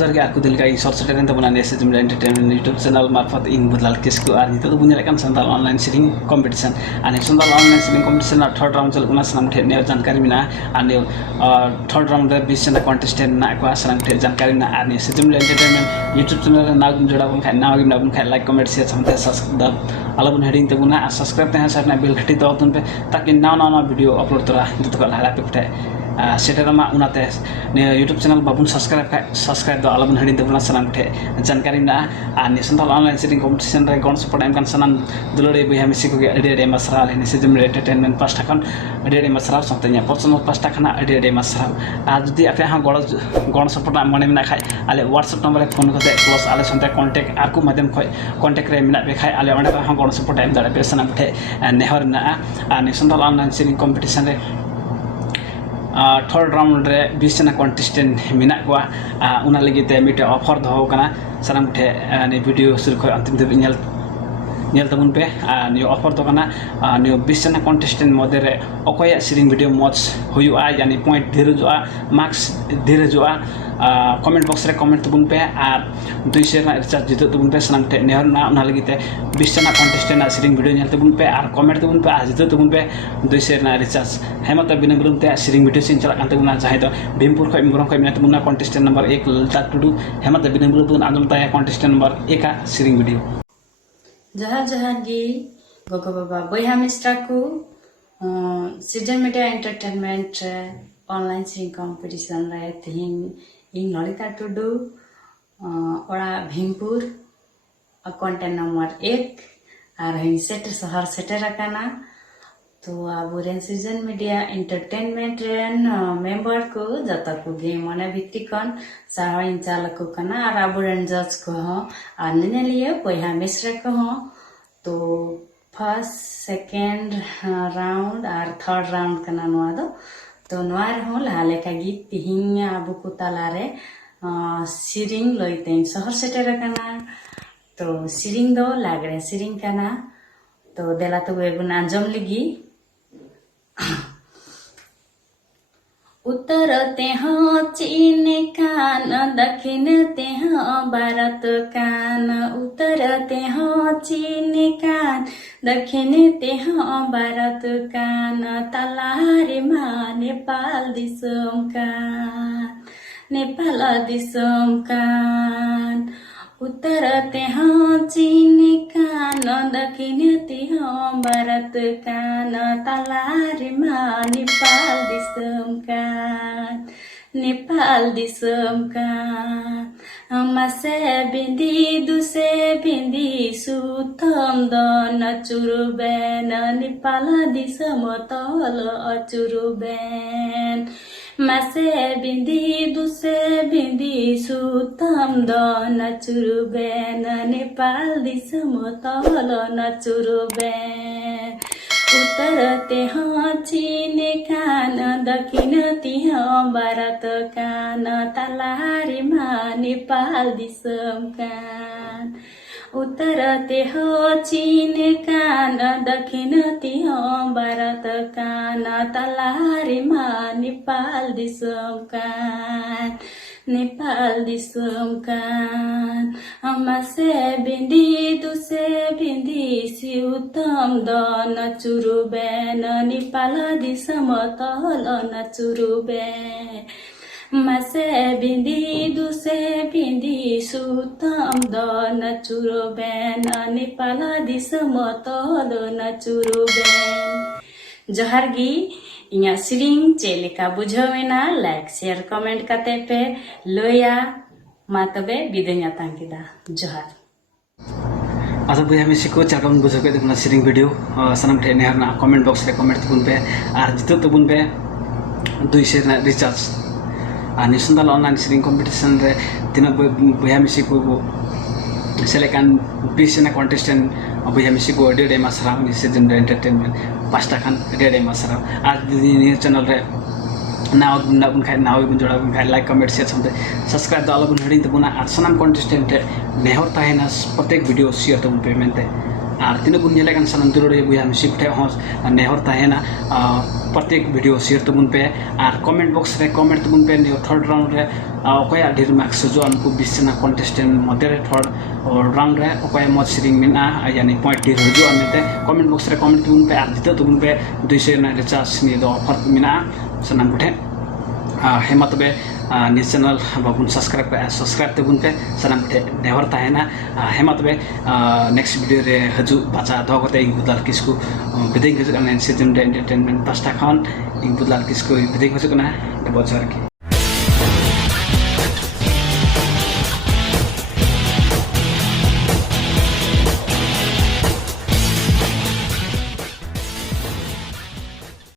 ᱡᱚᱦᱟᱨ ᱜᱮ ᱟᱠᱚ ᱫᱤᱞ ᱠᱟᱭ ᱥᱚᱨ ᱥᱮᱴᱮᱨᱮᱱ ᱛᱟᱵᱚᱱᱟ ᱱᱮᱥᱮᱡ ᱮᱱᱴᱟᱨᱴᱮᱱᱢᱮᱱᱴ ᱤᱭᱩᱴᱩᱵ ᱪᱮᱱᱮᱞ ᱢᱟᱨᱯᱷᱟᱛ ᱤᱧ ᱵᱩᱫᱞᱟᱞ ᱠᱤᱥᱠᱩ ᱟᱨ ᱱᱤᱛᱚᱜ ᱫᱚ ᱵᱚᱱ ᱧᱮᱞᱮᱫ ᱠᱟᱱ ᱥᱟᱱᱛᱟᱞ ᱚᱱᱞᱟᱭᱤᱱ ᱥᱮᱨᱮᱧ ᱠᱚᱢᱯᱤᱴᱤᱥᱚᱱ ᱟᱨ ᱥᱟᱱᱛᱟᱞ ᱚᱱᱞᱟᱭᱤᱱ ᱥᱮᱨᱮᱧ ᱠᱚᱢᱯᱤᱴᱤᱥᱚᱱ ᱨᱮᱱᱟᱜ ᱛᱷᱟᱨᱰ ᱨᱟᱣᱩᱱᱰ ᱪᱟᱞᱩᱜ ᱠᱟᱱᱟ ᱥᱟᱱᱟᱢ ᱴᱷᱮᱱ ᱱᱤᱭᱟᱹ ᱡᱟᱱᱠᱟᱨᱤ ᱢᱮᱱᱟᱜᱼᱟ ᱟᱨ ᱱᱤᱭᱟᱹ ᱛᱷᱟᱨᱰ ᱨᱟᱣᱩᱱᱰ ᱨᱮ 20 ᱡᱚᱱᱟ ᱠᱚᱱᱴᱮᱥᱴᱮᱱᱴ ᱢᱮᱱᱟᱜ ᱠᱚᱣᱟ ᱥᱟᱱᱟᱢ ᱴᱷᱮᱱ ᱡᱟᱱᱠᱟᱨᱤ ᱢᱮᱱᱟᱜᱼᱟ ᱟᱨ ᱱᱤᱭᱟᱹ ᱥᱤᱡᱚᱱ ᱮᱱᱴᱟᱨᱴᱮᱱᱢᱮᱱᱴ ᱤᱭᱩᱴᱩᱵ ᱪᱮᱱᱮᱞ ᱨᱮ ᱱᱟᱣᱟ ᱜᱮᱢ ᱡᱚᱲᱟᱣ ᱵᱚᱱ ᱠᱷᱟᱡ ᱱᱟᱣᱟ ᱜᱮ ᱢᱮᱱᱟᱜ ᱵᱚᱱ ᱠᱷᱟᱡ ᱞᱟइक कमेंट शेयर सामते सब्सक्राइब आलोबन हिड़िंग तबुना और सब्सक्राइब तहन साइड बेल घंटी दबाव तुन पे ताकि नवा वीडियो अपलोड तोरा जो लहरा पे उठे सेटरमा उनाते यूट्यूब चैनल बाबुन सब्सक्राइब दो आलोबन हिड़िंग तबुना सानाम ठे जानकारी ना और निसंताल ऑनलाइन सेटिंग कॉम्पिटिशन रे गण सपोर्ट एम कान सानाम दुलड़े बयहा मिसी को अड़ी मसरा लेने से जम एंटरटेनमेंट पास्टा खन अड़ी मसरा साथे पर्सनल पास्टा खना अड़ी मसरा और जुदी आपे हां गण सपोर्ट मने मेना खाय आले व्हाट्सएप नंबर रे फोन करते प्लस आले साथे कांटेक्ट आर को माध्यम खय कांटेक्ट रे मेना बे खाय आले ओंडे हां गण सपोर्ट एम दाड़े पे सानाम ठे नेहर ना और निसंताल ऑनलाइन सेटिंग कॉम्पिटिशन रे थर्ड राउंड रे 20 जना कॉन्टेस्टेंट मेना को उना लगिते मिटे ऑफर दहो कना सानाम ठे नि वीडियो शुरू खय अंतिम धबि नेल तबुन पे नि ऑफर तो कना नि 20 जना कॉन्टेस्टेंट मध्य रे अकय सेरिंग वीडियो मच हुयुआ यानी पॉइंट धीरे जोआ मार्क्स धीरे जोआ कमेंट बॉक्स रे कमेंट तबुन पे और 200 ना रिचार्ज जितो तबुन पे सानाम ठे नेहर ना उना लगिते 20 जना कॉन्टेस्टेंट ना सेरिंग वीडियो नेल तबुन पे और कमेंट तबुन पे जितो तबुन पे 200 ना रिचार्ज हेमत बिनम्रम ते सेरिंग वीडियो सिन चला कान तबुना जहां दो भीमपुर खय मुरम खय मेना तबुना कॉन्टेस्टेंट नंबर 1 ललिता टुडू हेमत बिनम्रम तबुन आंदम ताया कॉन्टेस्टेंट नंबर 1 का सेरिंग वीडियो जहर गी गोगो बाबा बयहा मिस्टा को Sirjan media entertainment online singing competition रे तिहिन इन ललिता टुडू ओड़ा भीमपुर कंटेंट नंबर 1 और हिन सेटर शहर सेटर अकाना तो अब रेन सिर्जन मीडिया एंटरटेनमेंट रेन मेंबर को जता को गे मने भित्तिकन साहइन चालक को कना और अब रेन जज को और ने लिए बयहा मिश्रा को तो फर्स्ट सेकेंड राउंड और थर्ड राउंड कना नवा दो तो नवा रहो लाले का गीत तिहिन अब को तालारे सिरिंग लइते शहर सेटर कना तो सिरिंग दो लागरे सिरिंग कना तो देला तो बेगुन आंजम लगी उत्तर तेहाँ चीन कान दक्षिण तेहाँ भारत कान उत्तर तेहाँ चीन कान दक्षिण तेहाँ भारत कान तलारी मा नेपाल दिसम कान नेपाल दिसम कान उत्तर तेहाँ चीन कान दक्षिण तेहाँ भारत कान तलारी मा नेपाल दिसम कान नेपाल दिसम कान मासे बिंदी दुसे बिंदी सुथम दन चुरुबेन नेपाल दिसम तल अचुरुबेन मासे बिंदी दुसे बिंदी सुथम दन चुरुबेन नेपाल दिसम तल नचुरुबेन उत्तर तेहाँ चीन कान दक्षिण तेहाँ भारत कान तलारी मा नेपाल दिसम कान उत्तर तेहाँ चीन कान दक्षिण तेहाँ भारत कान तलारी मा नेपाल दिसम कान नेपाल दिसम कान मासे बिंदी दुसे बिंदी सिउतम दन चुरुबेन नेपाल दिसम तल नचुरुबेन मासे बिंदी दुसे बिंदी सुतम दन चुरुबेन नेपाल दिसम तल नचुरुबेन जहर गी इना सिरिंग चेलेका बुझावेना लाइक शेयर कमेंट कते पे लोया मातबे बिदुnya तांकिदा जहर आसा बयहा मिसी को चाकम बुझो के देखना सिरिंग वीडियो सनम ठे नेहर ना कमेंट बॉक्स रे कमेंट तबुन पे और जितो तबुन पे 200 ना रिचार्ज आ निसंदाल ऑनलाइन सिरिंग कंपटीशन रे तिना बयहा मिसी को सेलेकान 20 जना कॉन्टेस्टेंट बयहा मिसी को अडे मासरा सिजन एंटरटेनमेंट पास्टा खान अडे मासरा आज नि चैनल रे नाव गुंडा बुन खाय नाव बुन जोड़ा बुन खाय लाइक कमेंट शेयर सामते सब्सक्राइब द आलो बुन हडिन तबुना और सनम कॉन्टेस्टेंट नेहर ताहेना प्रत्येक वीडियो शेयर तबुन पेमेंट और तीन बुन नेलेकान सनम दुलड़े बयहा मिसी ठे होस नेहर ताहेना प्रत्येक वीडियो शेयर तबुन पे और कमेंट बॉक्स रे कमेंट तबुन पे थर्ड राउंड रे ᱚᱠᱚᱭᱟᱜ ᱰᱷᱮᱨ ᱢᱟर्क्स ᱦᱤᱡᱩᱜᱼᱟ ᱩᱱᱠᱩ 20 ᱡᱚᱱᱟ ᱠᱚᱱᱴᱮᱥᱴᱮᱱᱴ ᱢᱚᱫᱽᱫᱷᱮᱨᱮ ᱛᱷᱚᱲ राउंड रे अकोय मज सिरिंग मेना यानी पॉइंट ढेर हजू मेते कमेंट बॉक्स रे कमेंट तबुन पे और जिते तबुन पे 200 ना रिचार्ज नि दो ऑफर मेना सनाम कोठे हेमा तबे नि चैनल बाबुन सब्सक्राइब तबुन पे सनाम कोठे नेवर ताहेना हेमा तबे नेक्स्ट वीडियो रे हजू बाचा दो गते इन बुदलाल किसको बिदिंग हजू कना सिजन एंटरटेनमेंट पास्टा खान इन बुदलाल किसको बिदिंग हजू कना बजार की